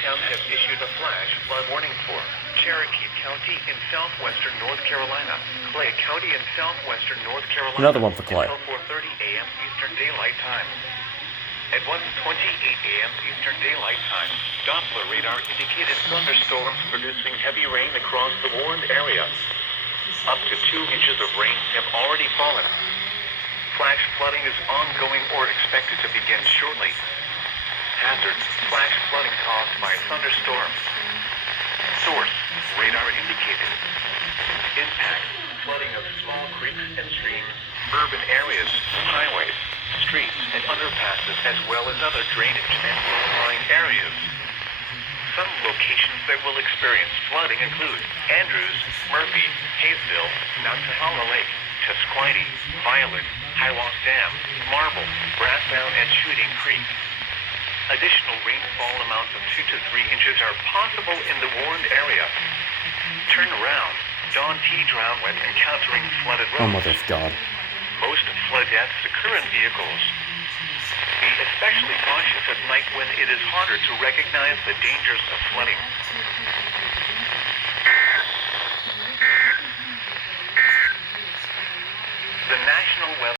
Youngstown have issued a flash flood warning for Cherokee County in southwestern North Carolina, Clay County in southwestern North Carolina. Another one for Clay. Until 4:30 a.m. Eastern Daylight Time. At 1:28 a.m. Eastern Daylight Time, Doppler radar indicated thunderstorms producing heavy rain across the warned area. Up to 2 inches of rain have already fallen. Flash flooding is ongoing or expected to begin shortly. Hazard, flash flooding caused by thunderstorms. Source, radar indicated. Impact, flooding of small creeks and streams, urban areas, highways, streets, and underpasses, as well as other drainage and low-lying areas. Some locations that will experience flooding include Andrews, Murphy, Hayesville, Nantahala Lake, Tusquity, Violet, Highlock Dam, Marble, Brass Mound, and Shooting Creek. Additional rainfall amounts of 2 to 3 inches are possible in the warned area. Turn around. Don T. drowned when encountering flooded roads. Oh, mother of God. Most flood deaths occur in vehicles. Be especially cautious at night when it is harder to recognize the dangers of flooding.